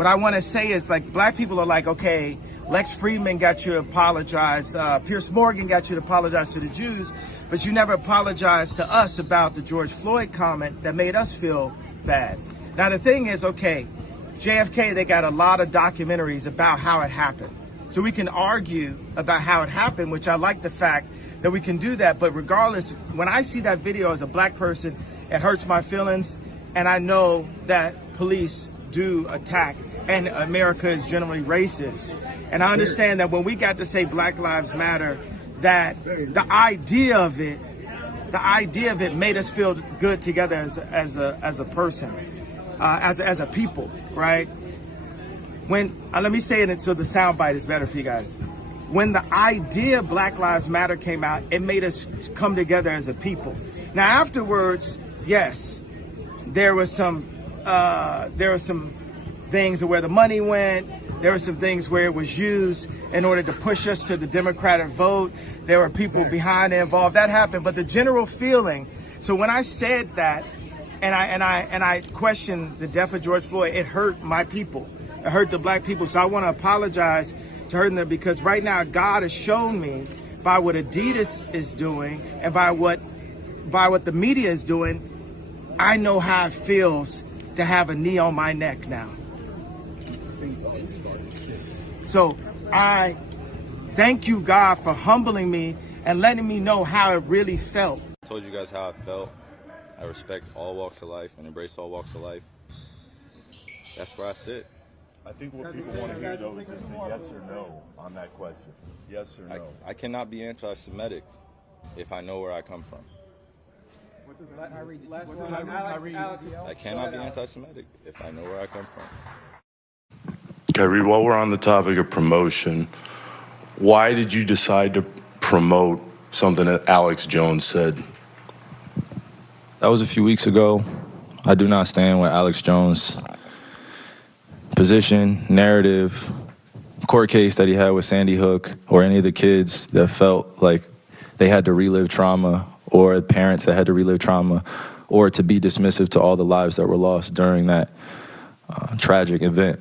what I want to say is, like, black people are like, okay, Lex Friedman got you to apologize, Pierce Morgan got you to apologize to the Jews, but you never apologized to us about the George Floyd comment that made us feel bad. Now the thing is, okay, JFK, they got a lot of documentaries about how it happened. So we can argue about how it happened, which I like the fact that we can do that. But regardless, when I see that video as a black person, it hurts my feelings. And I know that police do attack, and America is generally racist. And I understand that when we got to say Black Lives Matter, that the idea of it made us feel good together as a person, as a people, right? When let me say it so the soundbite is better for you guys. When the idea Black Lives Matter came out, it made us come together as a people. Now afterwards, yes, there was some things where the money went. There were some things where it was used in order to push us to the Democratic vote. There were people behind it involved. That happened, but the general feeling. So when I said that, and I questioned the death of George Floyd, it hurt my people. It hurt the black people. So I want to apologize to hurting them, because right now God has shown me by what Adidas is doing and by what the media is doing, I know how it feels to have a knee on my neck now. So I thank you, God, for humbling me and letting me know how it really felt. I told you guys how I felt. I respect all walks of life and embrace all walks of life. That's where I sit. I think what people want to hear, though, is just a yes or no on that question. Yes or no. I cannot be anti-Semitic if I know where I come from. I cannot be anti-Semitic if I know where I come from. Kyrie, while we're on the topic of promotion, why did you decide to promote something that Alex Jones said? That was a few weeks ago. I do not stand with Alex Jones' position, narrative, court case that he had with Sandy Hook, or any of the kids that felt like they had to relive trauma, or parents that had to relive trauma, or to be dismissive to all the lives that were lost during that tragic event.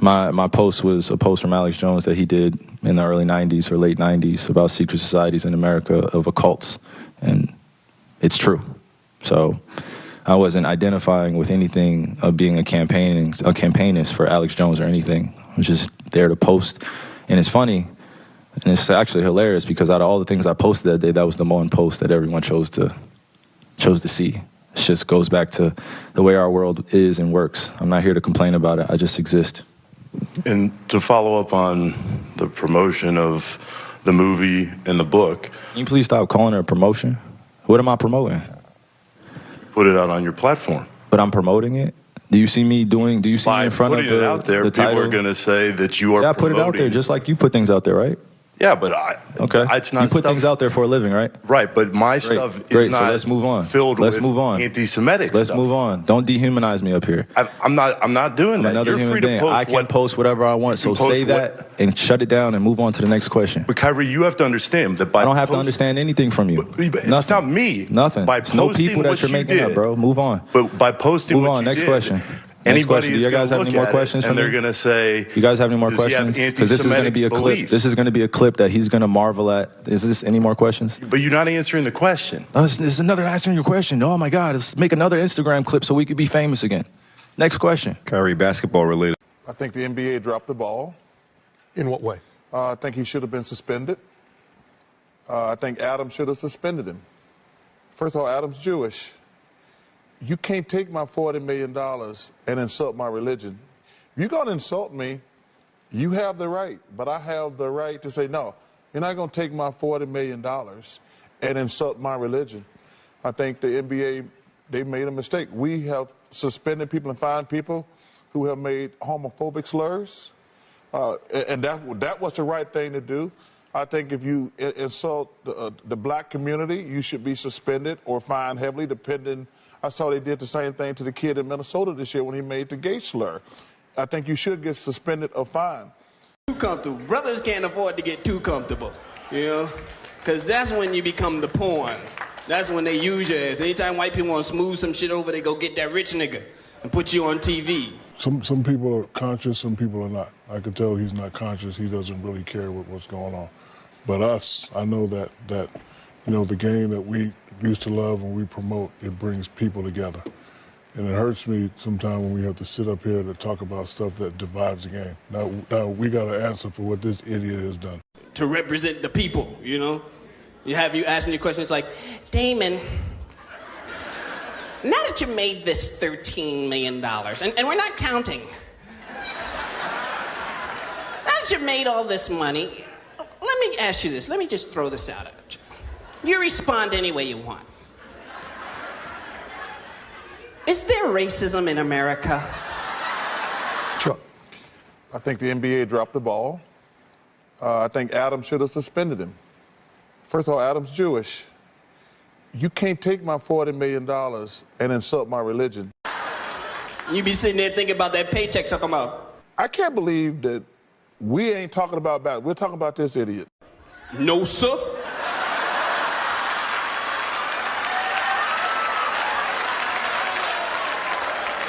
My post was a post from Alex Jones that he did in the early 90s or late 90s about secret societies in America of occults, and it's true. So I wasn't identifying with anything of being a campaignist for Alex Jones or anything. I was just there to post, and it's funny, and it's actually hilarious, because out of all the things I posted that day, that was the one post that everyone chose to see. It just goes back to the way our world is and works. I'm not here to complain about it. I just exist. And to follow up on the promotion of the movie and the book. Can you please stop calling it a promotion? What am I promoting? Put it out on your platform. But I'm promoting it? Do you see me in front of By putting it out there, people are going to say that you are promoting. Yeah, I put it out there just like you put things out there, right? Yeah, but it's not. You put things out there for a living, right? Right, but my stuff is not. So let's move on. Filled with anti-Semitic. Let's move on. Don't dehumanize me up here. I'm not doing that. Another human being. I can post whatever I want. So say that and shut it down and move on to the next question. But Kyrie, you have to understand that I don't have to understand anything from you. It's not me. Nothing. It's no people that you're making up, bro. Move on. But by posting move what on. you Next did, question. Anybody do you guys have any more questions for me? And they're going to say, you guys have any more questions? Because this is going to be a clip. This is going to be a clip that he's going to marvel at. Is this any more questions? But you're not answering the question. Oh, this is another answering your question. Oh my God, let's make another Instagram clip so we could be famous again. Next question. Kyrie, basketball related. I think the NBA dropped the ball. In what way? I think he should have been suspended. I think Adam should have suspended him. First of all, Adam's Jewish. You can't take my $40 million and insult my religion. If you're going to insult me, you have the right, but I have the right to say, no, you're not going to take my $40 million and insult my religion. I think the NBA, they made a mistake. We have suspended people and fined people who have made homophobic slurs, and that was the right thing to do. I think if you insult the black community, you should be suspended or fined heavily, depending. I saw they did the same thing to the kid in Minnesota this year when he made the gay slur. I think you should get suspended or fined. Too comfortable. Brothers can't afford to get too comfortable, you know, because that's when you become the porn. That's when they use your ass. Anytime white people want to smooth some shit over, they go get that rich nigga and put you on TV. some people are conscious, some people are not. I can tell he's not conscious. He doesn't really care what's going on. But us, I know that the game that we used to love and we promote, it brings people together. And it hurts me sometimes when we have to sit up here to talk about stuff that divides the game. Now we got to answer for what this idiot has done. To represent the people, you know? You have you asking your questions like, Damon, now that you made this $13 million, and we're not counting. Now that you made all this money, let me ask you this. Let me just throw this out at you. You respond any way you want. Is there racism in America? Chuck, I think the NBA dropped the ball. I think Adam should have suspended him. First of all, Adam's Jewish. You can't take my $40 million and insult my religion. You be sitting there thinking about that paycheck talking about. I can't believe that we ain't talking about that. We're talking about this idiot. No, sir.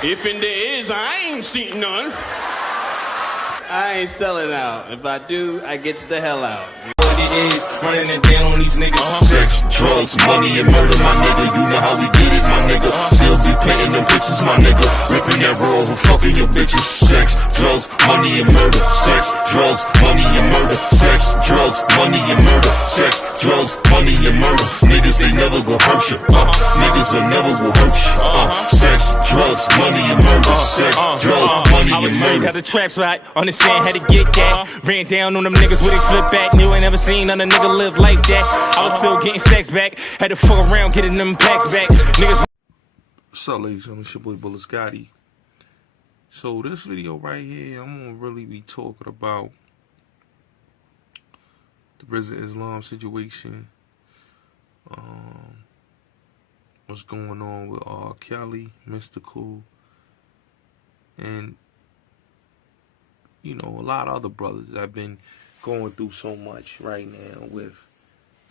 If and there is, I ain't seen none. I ain't selling out. If I do, I get the hell out. Running it down on these niggas. Sex, drugs, money, and murder, my nigga. You know how we did it, my nigga. Still be painting them bitches, my nigga. Ripping that roll, fucking your bitches. Sex, drugs, money, and murder. Sex, drugs, money, and murder. Sex, drugs, money, and murder. Sex, drugs, money, and murder. Niggas, they never gon' hurt you. Niggas, they never will hurt you. Sex, drugs, money, and murder. Sex, drugs, money, and murder. Got the trap spot, understand how to get that. Ran down on them niggas with a flip back. Knew I never seen none of nigga live like that. I was still getting stacks back. Had to fuck around getting them packs back. Niggas. What's up, ladies and gentlemen? It's your boy Bullet Scotty. So this video right here, I'm gonna really be talking about the Prison Islam situation. What's going on with Kelly, Mystikal, and a lot of other brothers that have been going through so much right now with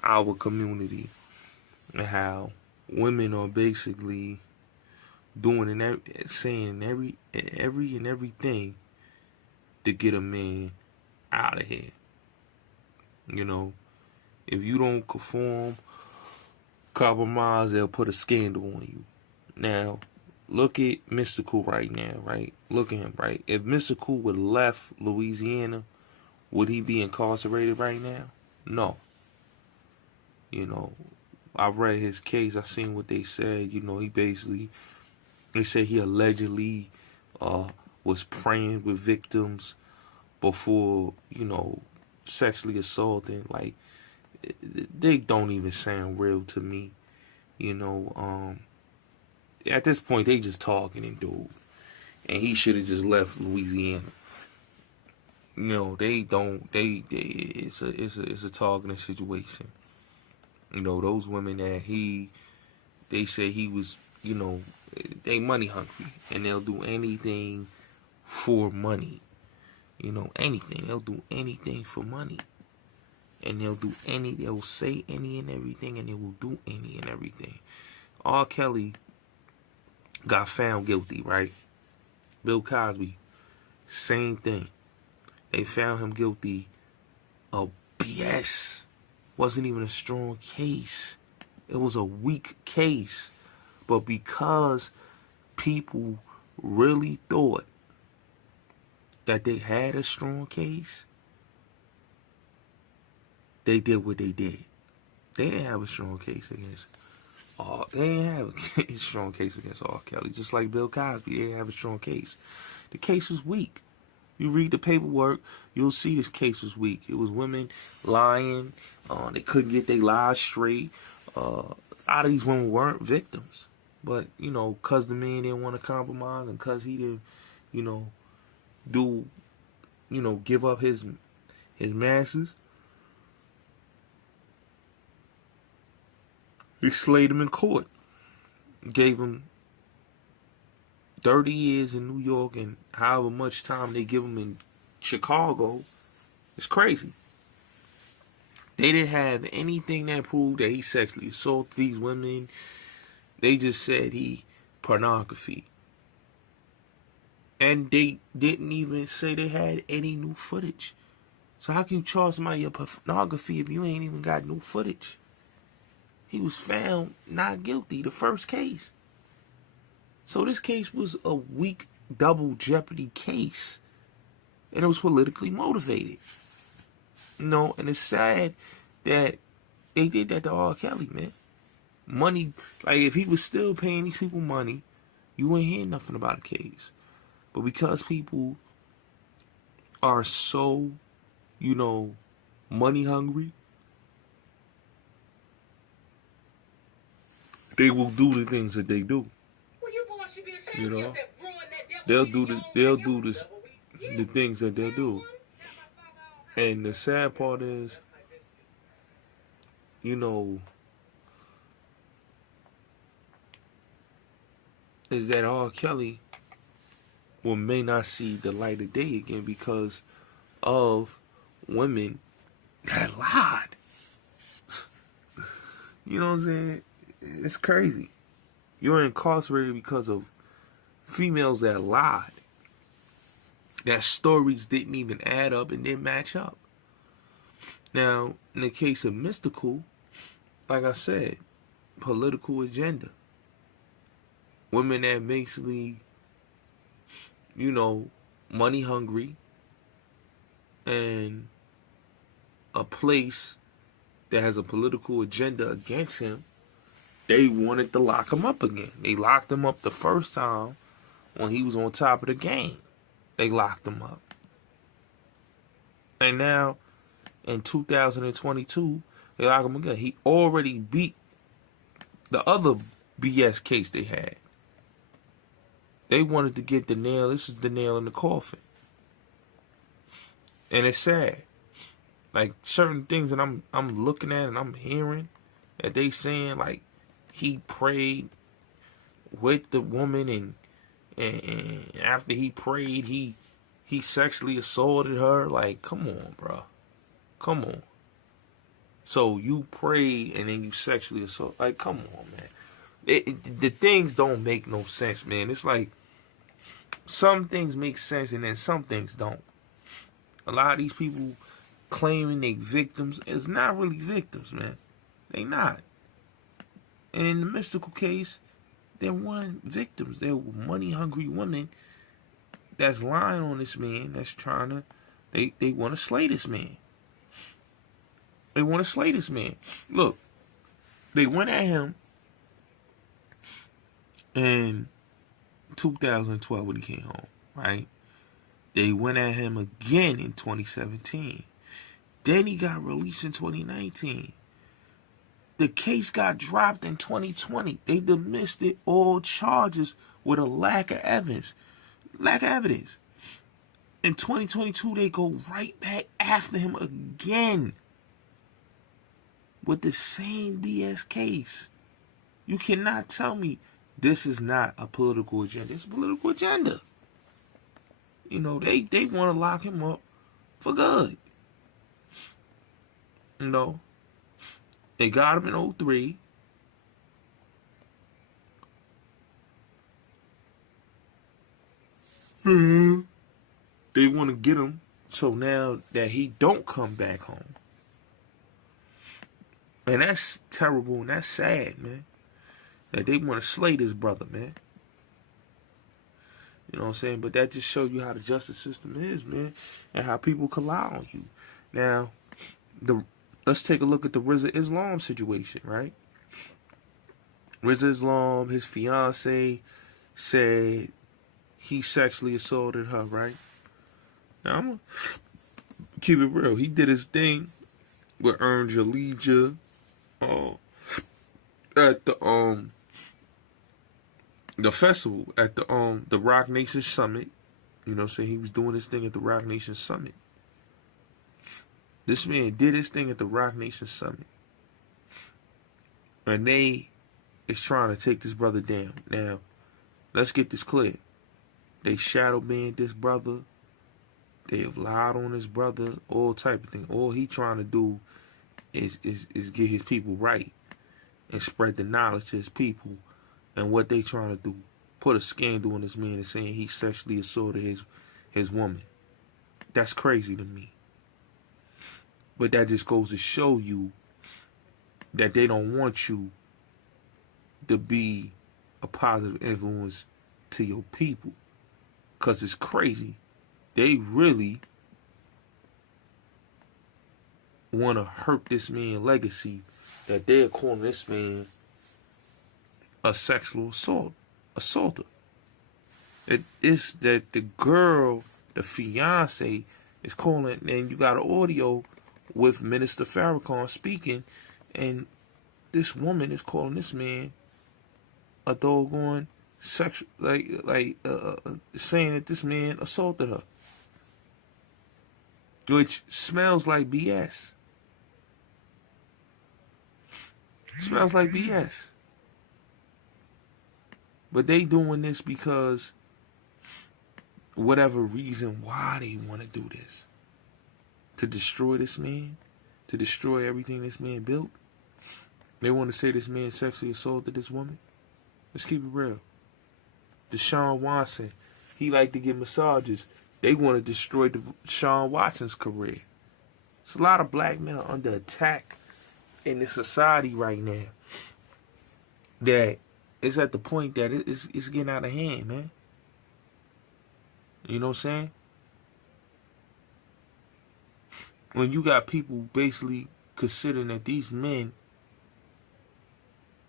our community, and how women are basically doing and saying everything to get a man out of here. If you don't conform, compromise, they'll put a scandal on you. Now, look at Mystikal right now, right? Look at him, right? If Mystikal would have left Louisiana, would he be incarcerated right now? No. I read his case. I seen what they said. They said he allegedly was praying with victims before, sexually assaulting. Like, they don't even sound real to me. At this point, they just talking and dude. And he should have just left Louisiana. It's a targeting situation. Those women that they say he was, they money hungry, and they'll do anything for money. Anything. They'll do anything for money. And they'll say any and everything, and they will do any and everything. R. Kelly got found guilty, right? Bill Cosby, same thing. They found him guilty of BS. Wasn't even a strong case. It was a weak case. But because people really thought that they had a strong case, they did what they did. They didn't have a strong case against R. Kelly. Just like Bill Cosby, they didn't have a strong case. The case was weak. You read the paperwork, you'll see this case was weak. It was women lying. They couldn't get their lies straight. A lot of these women weren't victims. But, because the man didn't want to compromise, and because he didn't, give up his masses, he slayed him in court. Gave him 30 years in New York, and however much time they give him in Chicago. It's crazy. They didn't have anything that proved that he sexually assaulted these women. They just said he pornography. And they didn't even say they had any new footage. So how can you charge somebody of pornography if you ain't even got new footage? He was found not guilty the first case. So this case was a weak double jeopardy case. And it was politically motivated. You know, and it's sad that they did that to R. Kelly, man. Money, like if he was still paying these people money, you wouldn't hear nothing about the case. But because people are so, you know, money hungry, they will do the things that they do. You know, they'll do the things that they'll do. And the sad part is, you know, is that R. Kelly may not see the light of day again because of women that lied. You know what I'm saying? It's crazy. You're incarcerated because of females that lied. That stories didn't even add up and didn't match up. Now, in the case of Mystikal, like I said, political agenda. Women that basically, you know, money hungry and a place that has a political agenda against him, they wanted to lock him up again. They locked him up the first time when he was on top of the game. They locked him up. And now, in 2022, they lock him again. He already beat the other BS case they had. They wanted to get the nail. This is the nail in the coffin. And it's sad. Like certain things that I'm looking at and I'm hearing that they saying, like, he prayed with the woman and after he prayed he sexually assaulted her. Like, come on, bro. Come on. So you prayed and then you sexually assault. Like, come on, man. The things don't make no sense, man. It's like some things make sense and then some things don't. A lot of these people claiming they victims is not really victims, man. They not. And in the Mystikal case, they weren't victims. They were money-hungry women that's lying on this man, that's trying to, they want to slay this man. They want to slay this man. Look, they went at him in 2012 when he came home, right? They went at him again in 2017. Then he got released in 2019. The case got dropped in 2020. They dismissed it, all charges with a lack of evidence. In 2022, they go right back after him again with the same BS case. You cannot tell me this is not a political agenda. It's a political agenda. You know, they want to lock him up for good. You know, they got him in 2003. They want to get him so now that he don't come back home. And that's terrible and that's sad, man. That they want to slay this brother, man. You know what I'm saying? But that just shows you how the justice system is, man. And how people can lie on you. Now, let's take a look at the Rizza Islam situation, right? Rizza Islam, his fiance, said he sexually assaulted her, right? Now, I'm going to keep it real. He did his thing with Earn Jalija at the festival, at the Rock Nation Summit. You know what I'm saying? He was doing his thing at the Rock Nation Summit. This man did his thing at the Rock Nation Summit. And they is trying to take this brother down. Now, let's get this clear. They shadow banned this brother. They have lied on his brother. All type of thing. All he trying to do is get his people right. And spread the knowledge to his people. And what they trying to do. put a scandal on this man and saying he sexually assaulted his woman. That's crazy to me. But that just goes to show you that they don't want you to be a positive influence to your people. Because it's crazy. They really want to hurt this man's legacy, that they're calling this man a sexual assaulter. It is that the girl, the fiance, is calling, and you got an audio with Minister Farrakhan speaking, and this woman is calling this man a doggone sexual, saying that this man assaulted her, which smells like BS. Smells like BS. But they doing this because whatever reason why they want to do this. To destroy this man. To destroy everything this man built. They want to say this man sexually assaulted this woman. Let's keep it real. Deshaun Watson, he like to get massages. They want to destroy Deshaun Watson's career. There's a lot of black men are under attack in this society right now. That it's at the point that it's getting out of hand, man. You know what I'm saying? When you got people basically considering that these men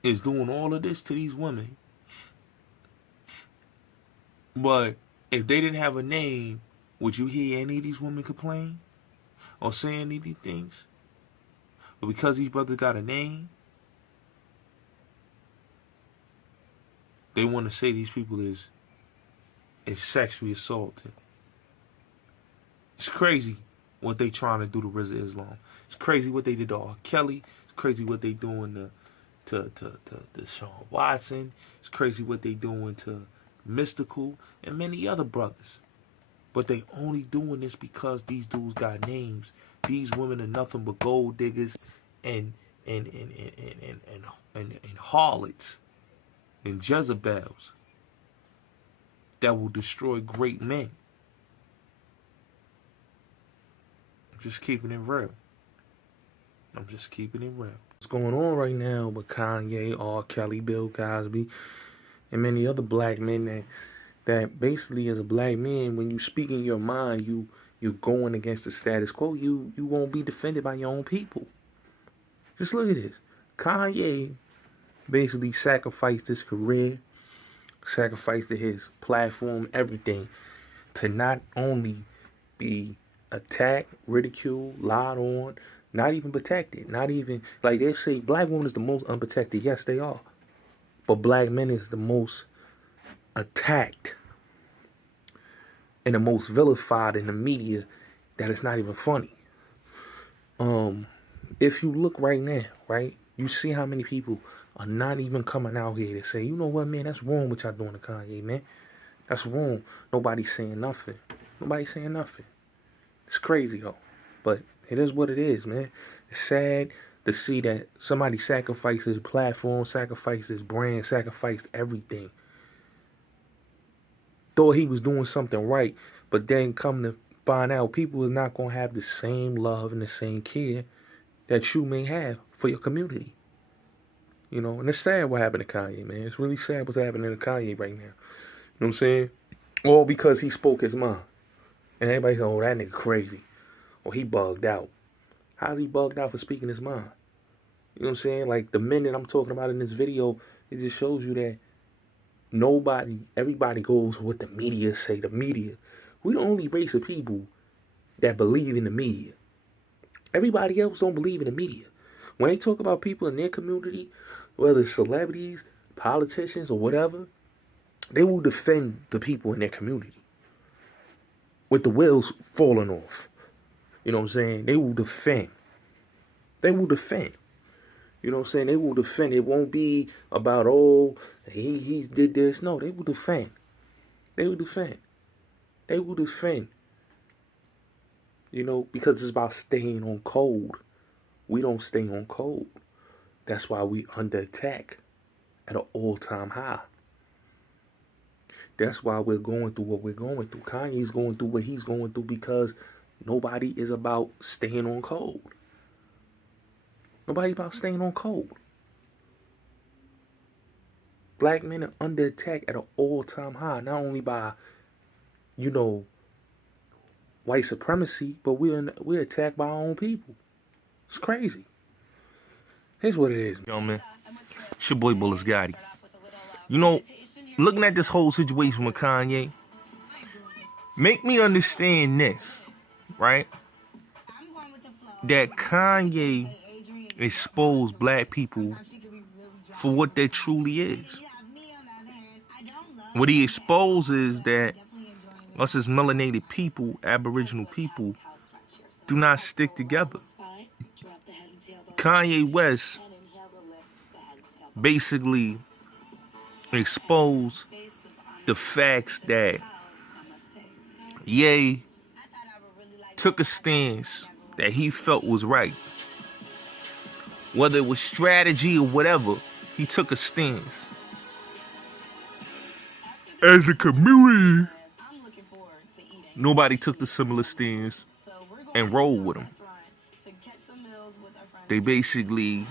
is doing all of this to these women. But if they didn't have a name, would you hear any of these women complain? Or say any of these things? But because these brothers got a name, they want to say these people is sexually assaulted. It's crazy what they trying to do to RZA Islam. It's crazy what they did to R. Kelly. It's crazy what they doing to Sean Watson. It's crazy what they doing to Mystikal and many other brothers. But they only doing this because these dudes got names. These women are nothing but gold diggers and harlots and Jezebels that will destroy great men. I'm just keeping it real. I'm just keeping it real. What's going on right now with Kanye, R. Kelly, Bill Cosby, and many other black men that basically as a black man, when you speak in your mind, you're going against the status quo, you won't be defended by your own people. Just look at this. Kanye basically sacrificed his career, sacrificed his platform, everything, to not only be attacked, ridiculed, lied on, not even protected. Not even, like they say, black women is the most unprotected. Yes, they are. But black men is the most attacked and the most vilified in the media that it's not even funny. If you look right now, right, you see how many people are not even coming out here to say, you know what, man, that's wrong what y'all doing to Kanye, man. That's wrong. Nobody's saying nothing. Nobody's saying nothing. It's crazy, though. But it is what it is, man. It's sad to see that somebody sacrificed his platform, sacrificed his brand, sacrificed everything. Thought he was doing something right, but then come to find out people is not going to have the same love and the same care that you may have for your community. You know, and it's sad what happened to Kanye, man. It's really sad what's happening to Kanye right now. You know what I'm saying? All because he spoke his mind. And everybody's saying, oh, that nigga crazy. Or he bugged out. How's he bugged out for speaking his mind? You know what I'm saying? Like the men that I'm talking about in this video, it just shows you that everybody goes with the media say. The media. We're the only race of people that believe in the media. Everybody else don't believe in the media. When they talk about people in their community, whether it's celebrities, politicians, or whatever, they will defend the people in their community with the wheels falling off. You know what I'm saying? They will defend. They will defend. You know what I'm saying? They will defend. It won't be about, oh, he did this. No, they will defend. They will defend. They will defend. You know, because it's about staying on code. We don't stay on code. That's why we under attack at an all-time high. That's why we're going through what we're going through. Kanye's going through what he's going through because nobody is about staying on code. Nobody about staying on code. Black men are under attack at an all-time high, not only by, white supremacy, but we're attacked by our own people. It's crazy. Here's what it is, gentlemen. It's your boy Bullets Gotti. Looking at this whole situation with Kanye, make me understand this, right? That Kanye exposed black people for what they truly is. What he exposes that us as melanated people, Aboriginal people, do not stick together. Kanye West basically exposed the facts that Ye took a stance that he felt was right. Whether it was strategy or whatever, he took a stance. As a community, nobody took the similar stance and rolled with him. They basically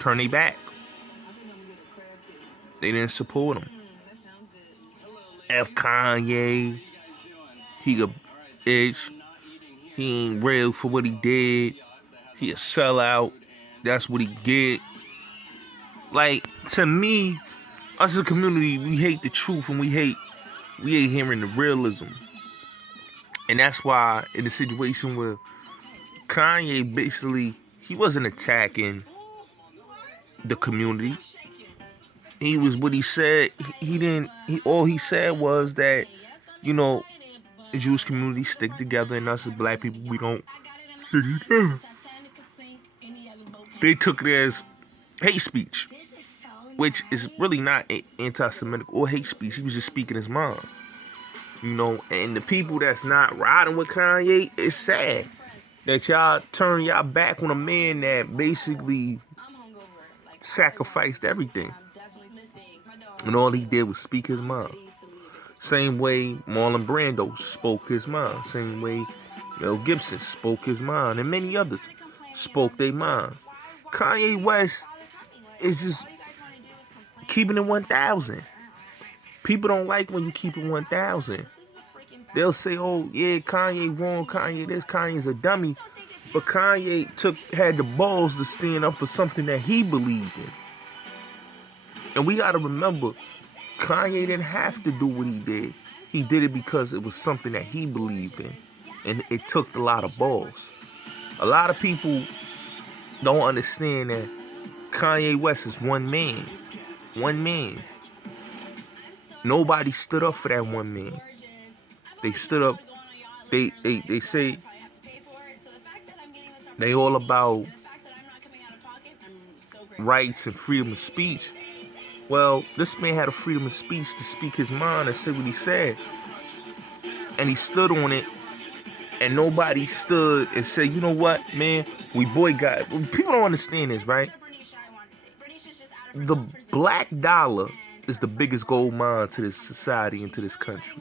turned their back. They didn't support him. F Kanye, he a bitch. He ain't real for what he did. He a sellout. That's what he get. Like, to me, us as a community, we hate the truth and we hate hearing the realism. And that's why in the situation where Kanye basically, he wasn't attacking the community. He was what he said. All he said was that, the Jewish community stick together and us as black people, we don't stick together. They took it as hate speech, which is really not anti-Semitic or hate speech. He was just speaking his mind. And the people that's not riding with Kanye, it's sad that y'all turn y'all back on a man that basically sacrificed everything. And all he did was speak his mind. Same way Marlon Brando spoke his mind. Same way Mel Gibson spoke his mind. And many others spoke their mind. Kanye West is just keeping it 1,000. People don't like when you keep it 1,000. They'll say, oh, yeah, Kanye wrong, Kanye this, Kanye's a dummy. But Kanye had the balls to stand up for something that he believed in. And we got to remember, Kanye didn't have to do what he did. He did it because it was something that he believed in. And it took a lot of balls. A lot of people don't understand that Kanye West is one man. One man. Nobody stood up for that one man. They stood up. They say they all about rights and freedom of speech. Well, this man had a freedom of speech to speak his mind and say what he said. And he stood on it. And nobody stood and said, you know what, man, we boycott. People don't understand this, right? The black dollar is the biggest gold mine to this society and to this country.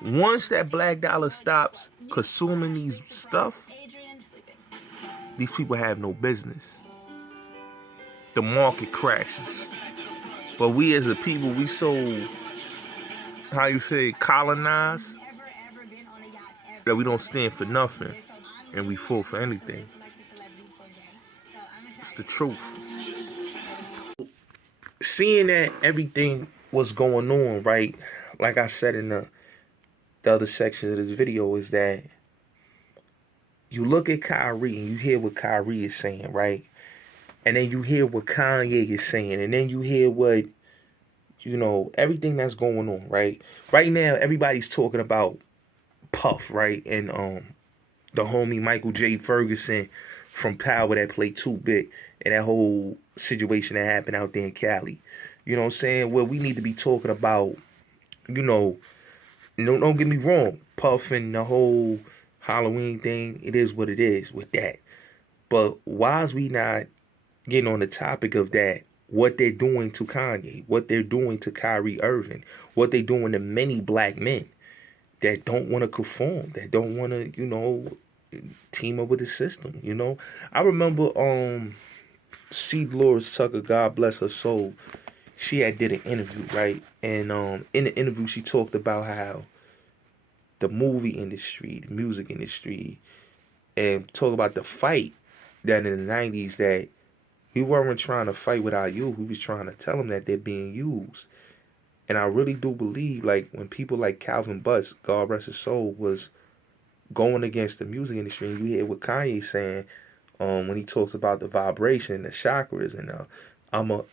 Once that black dollar stops consuming these stuff, these people have no business. The market crashes. But we as a people, we so, colonized, that we don't stand for nothing and we fall for anything. It's the truth. Seeing that everything was going on, right? Like I said in the other section of this video, is that you look at Kyrie and you hear what Kyrie is saying, right? And then you hear what Kanye is saying, and then you hear what, everything that's going on, right? Right now, everybody's talking about Puff, right? And the homie Michael J. Ferguson from Power that played 2-Bit, and that whole situation that happened out there in Cali. You know what I'm saying? Well, we need to be talking about, don't get me wrong, Puff and the whole Halloween thing, it is what it is with that. But why is we not getting on the topic of that what they're doing to Kanye, what they're doing to Kyrie Irving, what they're doing to many black men that don't want to conform, that don't want to, team up with the system, I remember C. Dolores Tucker, God bless her soul, she had did an interview, right? And in the interview she talked about how the movie industry, the music industry, and talk about the fight that in the 90s that we weren't trying to fight with our youth. We was trying to tell them that they're being used. And I really do believe, like, when people like Calvin Butts, God rest his soul, was going against the music industry, and you hear what Kanye saying when he talks about the vibration, the chakras, and I'm a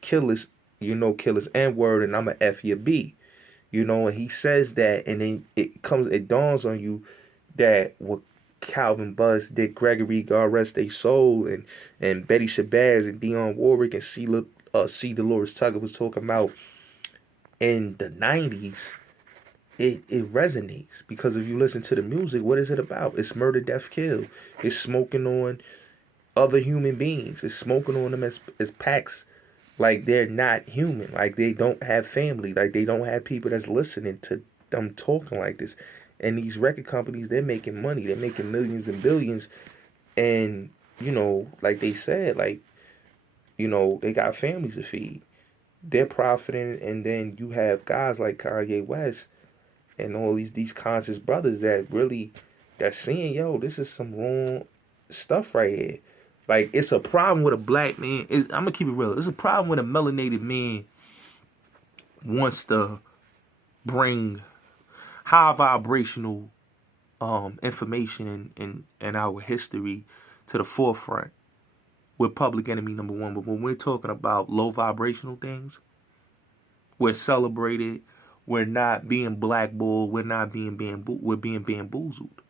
kill his, kill his N-word, and I'm a F your B. And he says that, and then it dawns on you that what Calvin Butts, Dick Gregory, God rest their soul, and Betty Shabazz and Dionne Warwick and C. Dolores Tucker was talking about in the 90s, it resonates. Because if you listen to the music, what is it about? It's murder, death, kill. It's smoking on other human beings. It's smoking on them as packs like they're not human, like they don't have family, like they don't have people that's listening to them talking like this. And these record companies, they're making money. They're making millions and billions. And, like they said, like, they got families to feed. They're profiting. And then you have guys like Kanye West and all these conscious brothers that's seeing, this is some wrong stuff right here. Like, it's a problem with a black man. I'm going to keep it real. It's a problem when a melanated man wants to bring high vibrational information in our history to the forefront with Public Enemy #1. But when we're talking about low vibrational things, we're celebrated. We're not being blackballed. We're being bamboozled.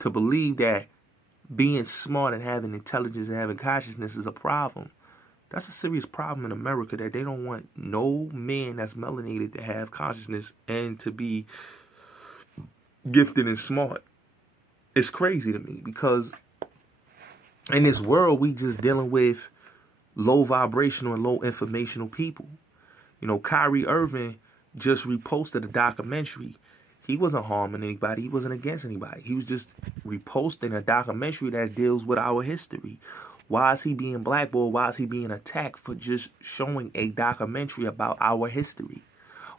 To believe that being smart and having intelligence and having consciousness is a problem. That's a serious problem in America, that they don't want no man that's melanated to have consciousness and to be gifted and smart. It's crazy to me, because in this world we just dealing with low vibrational and low informational people. Kyrie Irving just reposted a documentary. He wasn't harming anybody. He wasn't against anybody. He was just reposting a documentary that deals with our history. Why is he being blackballed? Why is he being attacked for just showing a documentary about our history?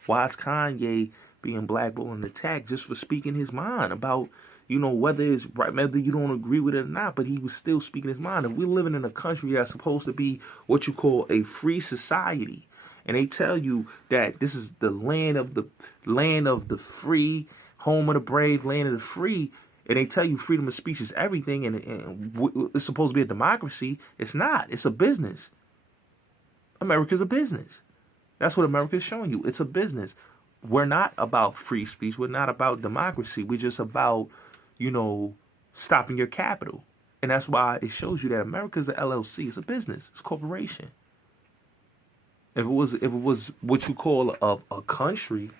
Why is Kanye being blackballed and attacked just for speaking his mind about, whether it's right, whether you don't agree with it or not, but he was still speaking his mind. And we're living in a country that's supposed to be what you call a free society. And they tell you that this is the land of the free, home of the brave, land of the free. And they tell you freedom of speech is everything, and it's supposed to be a democracy. It's not. It's a business. America's a business. That's what America's showing you. It's a business. We're not about free speech. We're not about democracy. We're just about, stopping your capital. And that's why it shows you that America's an LLC. It's a business. It's a corporation. If it was what you call a country,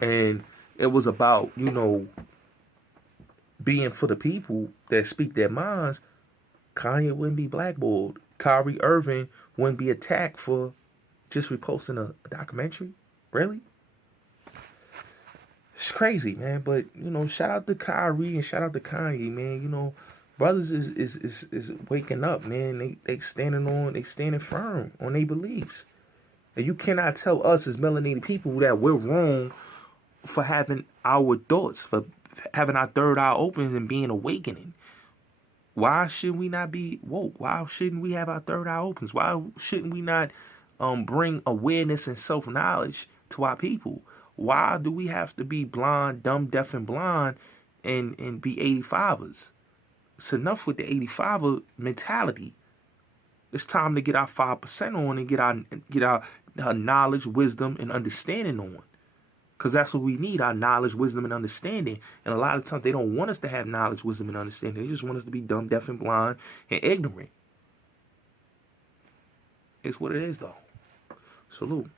and it was about, being for the people that speak their minds, Kanye wouldn't be blackballed. Kyrie Irving wouldn't be attacked for just reposting a documentary. Really? It's crazy, man. But, shout out to Kyrie and shout out to Kanye, man. Brothers is waking up, man. They standing firm on their beliefs. And you cannot tell us as melanated people that we're wrong for having our thoughts, for having our third eye open and being awakening. Why should we not be woke? Why shouldn't we have our third eye opens? Why shouldn't we not bring awareness and self-knowledge to our people? Why do we have to be blind, dumb, deaf, and blind and be 85ers? It's enough with the 85er mentality. It's time to get our 5% on and get our knowledge, wisdom, and understanding on. Because that's what we need, our knowledge, wisdom, and understanding. And a lot of times they don't want us to have knowledge, wisdom, and understanding. They just want us to be dumb, deaf, and blind, and ignorant. It's what it is, though. Salute.